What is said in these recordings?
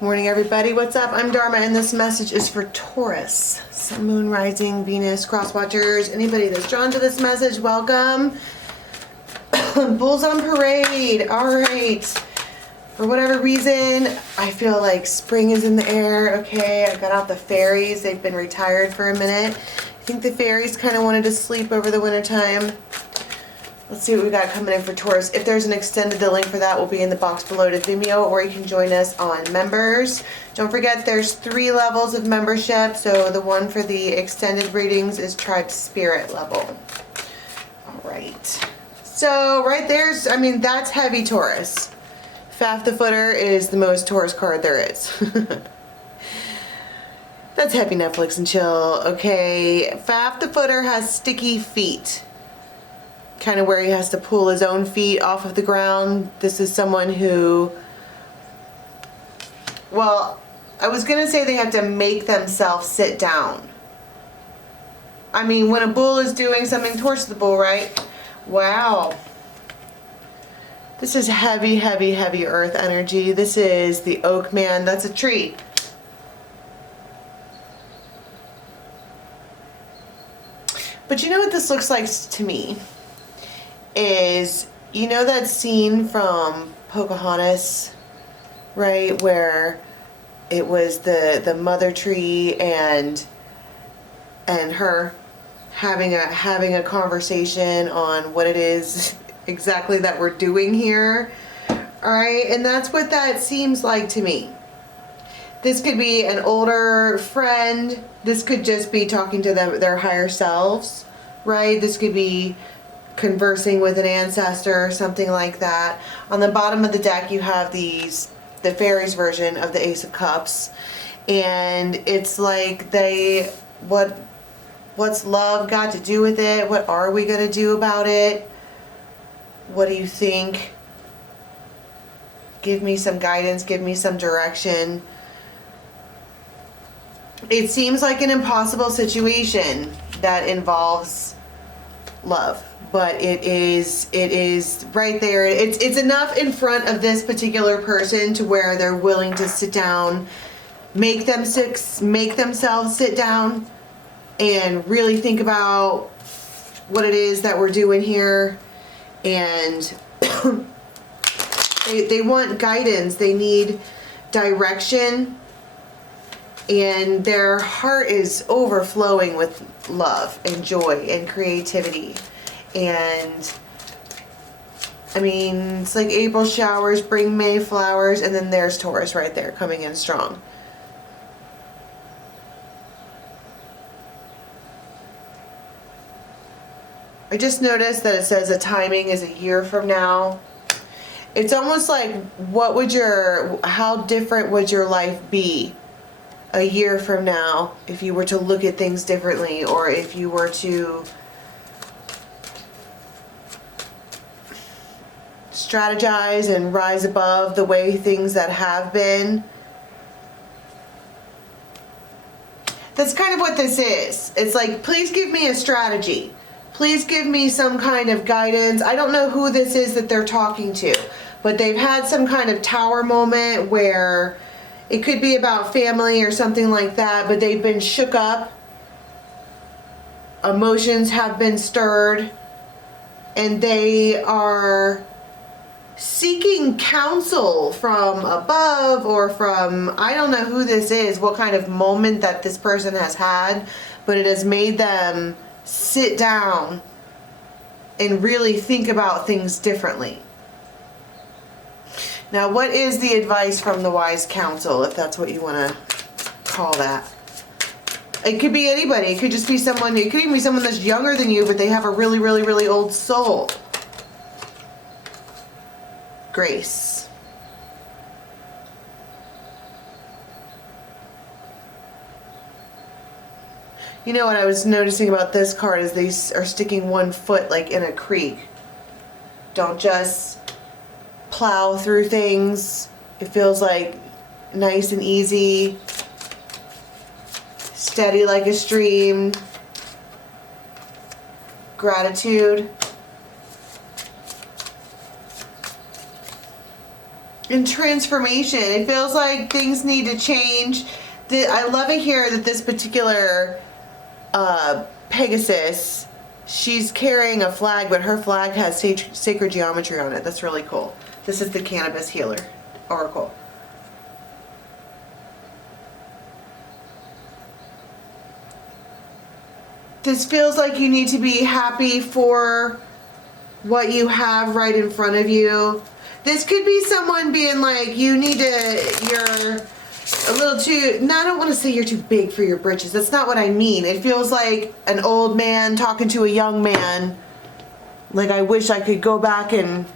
Morning everybody, what's up? I'm Dharma and this message is for Taurus, Sun, Moon, Rising, Venus, Cross Watchers. Anybody that's drawn to this message, welcome. Bulls on parade. Alright. For whatever reason, I feel like spring is in the air. Okay, I got out the fairies. They've been retired for a minute. I think the fairies kind of wanted to sleep over the winter time. Let's see what we got coming in for Taurus. If there's an extended, the link for that will be in the box below to Vimeo, or you can join us on members. Don't forget there's 3 levels of membership, so the one for the extended readings is Tribe Spirit level. Alright. So right there's, I mean, that's heavy Taurus. Faf the Footer is the most Taurus card there is. That's heavy Netflix and chill. Okay, Faf the Footer has sticky feet. Kind of where he has to pull his own feet off of the ground. This is someone who, well, I was going to say they have to make themselves sit down. I mean, when a bull is doing something towards the bull, right? Wow. This is heavy, heavy, heavy earth energy. This is the oak man. That's a tree. But you know what this looks like to me? Is, you know that scene from Pocahontas, right, where it was the mother tree and her having a conversation on what it is exactly that we're doing here. All right, and that's what that seems like to me. This could be an older friend. This could just be talking to them, their higher selves, right? This could be conversing with an ancestor or something like that. On the bottom of the deck you have the fairies version of the Ace of Cups, and it's like what's love got to do with it? What are we going to do about it? What do you think? Give me some guidance, give me some direction. It seems like an impossible situation that involves love. But it is right there. It's enough in front of this particular person to where they're willing to sit down, make themselves sit down and really think about what it is that we're doing here. And they want guidance. They need direction. And their heart is overflowing with love and joy and creativity. And I mean, it's like April showers bring May flowers, and then there's Taurus right there coming in strong. I just noticed that it says the timing is a year from now. It's almost like how different would your life be a year from now if you were to look at things differently, or if you were to strategize and rise above the way things that have been. That's kind of what this is. It's like, please give me a strategy. Please give me some kind of guidance. I don't know who this is that they're talking to, but they've had some kind of tower moment where it could be about family or something like that, but they've been shook up. Emotions have been stirred, and they are seeking counsel from above or from, I don't know who this is, what kind of moment that this person has had, but it has made them sit down and really think about things differently. Now, what is the advice from the wise counsel, if that's what you want to call that? It could be anybody. It could just be someone, it could even be someone that's younger than you, but they have a really, really, really old soul. Grace. You know what I was noticing about this card is they are sticking one foot like in a creek. Don't just plow through things. It feels like nice and easy, steady like a stream. Gratitude. and transformation. It feels like things need to change. I love it here that this particular Pegasus, she's carrying a flag, but her flag has sacred geometry on it. That's really cool. This is the Cannabis Healer Oracle. This feels like you need to be happy for what you have right in front of you. This could be someone being like, you're a little too, no, I don't want to say you're too big for your britches. That's not what I mean. It feels like an old man talking to a young man. Like, I wish I could go back and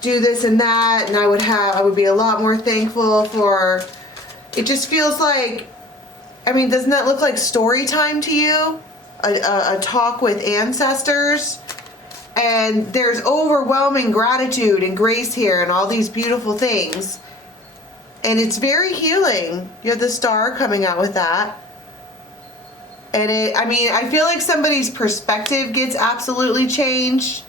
do this and that, and I would be a lot more thankful for, it just feels like, I mean, doesn't that look like story time to you? A talk with ancestors? And there's overwhelming gratitude and grace here and all these beautiful things. And it's very healing. You have the Star coming out with that. And I feel like somebody's perspective gets absolutely changed.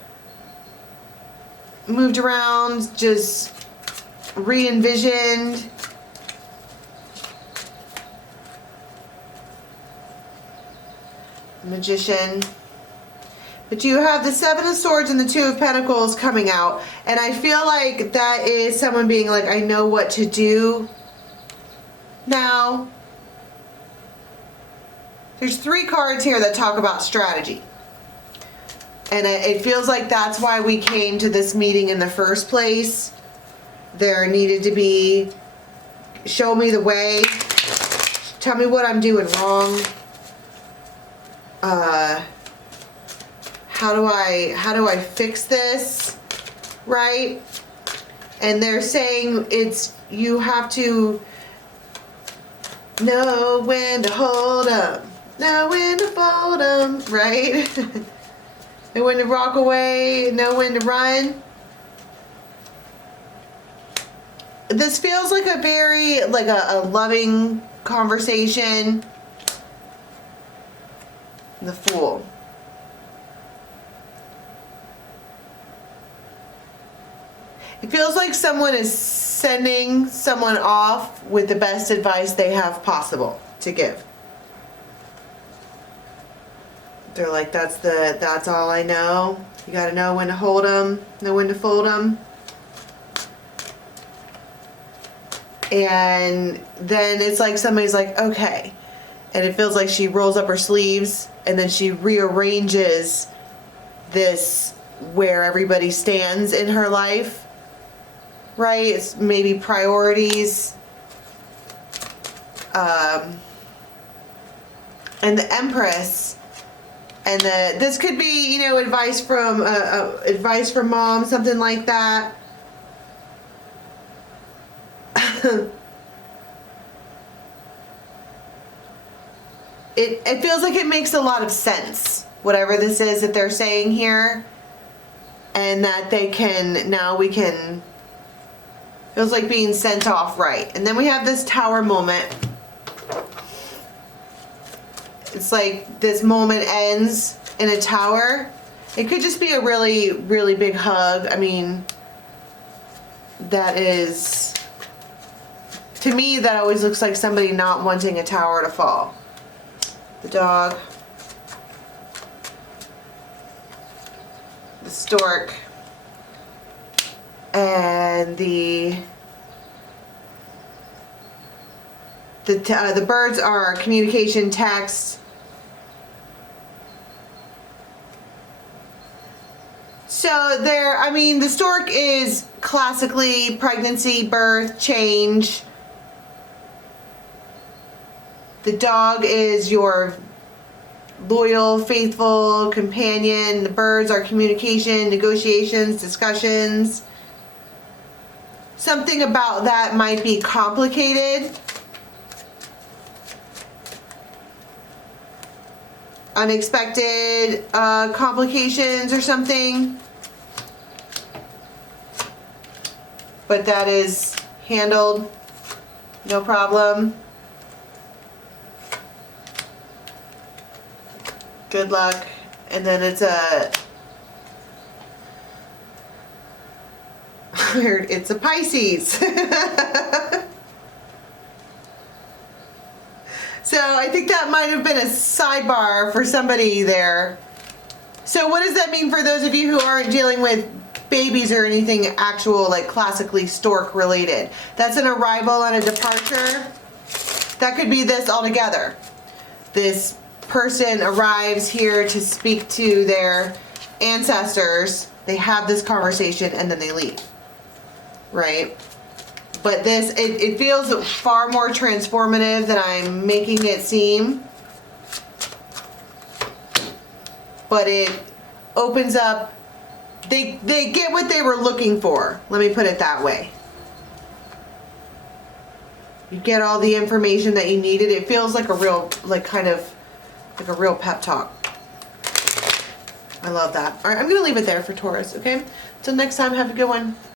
Moved around, just re-envisioned. Magician. But you have the Seven of Swords and the Two of Pentacles coming out. And I feel like that is someone being like, I know what to do now. There's 3 cards here that talk about strategy. And it feels like that's why we came to this meeting in the first place. There needed to be, show me the way. Tell me what I'm doing wrong. How do I fix this, right? And they're saying you have to know when to hold them, know when to fold them, right? Know when to rock away, know when to run. This feels like a very, like a loving conversation. The Fool. It feels like someone is sending someone off with the best advice they have possible to give. They're like, that's all I know. You got to know when to hold them, know when to fold them. And then it's like somebody's like, okay. And it feels like she rolls up her sleeves and then she rearranges this where everybody stands in her life. Right? It's maybe priorities. And the Empress. And this could be, advice from mom, something like that. It feels like it makes a lot of sense, whatever this is that they're saying here, and that we can, feels like being sent off right. And then we have this Tower moment. It's like this moment ends in a tower. It could just be a really, really big hug. I mean, that is, to me, that always looks like somebody not wanting a tower to fall. The dog. The stork. And the birds are communication, text. So the stork is classically pregnancy, birth, change. The dog is your loyal, faithful companion. The birds are communication, negotiations, discussions. Something about that might be complicated. Unexpected complications or something. But that is handled, no problem. Good luck. And then it's a weird. It's a Pisces. So I think that might have been a sidebar for somebody there. So what does that mean for those of you who aren't dealing with babies or anything actual, like classically stork related? That's an arrival and a departure. That could be this altogether. This person arrives here to speak to their ancestors. They have this conversation and then they leave. Right? But this, it feels far more transformative than I'm making it seem. But it opens up, they get what they were looking for. Let me put it that way. You get all the information that you needed. It feels like a real, like kind of like a real pep talk. I love that. All right, I'm going to leave it there for Taurus, okay? Until next time, have a good one.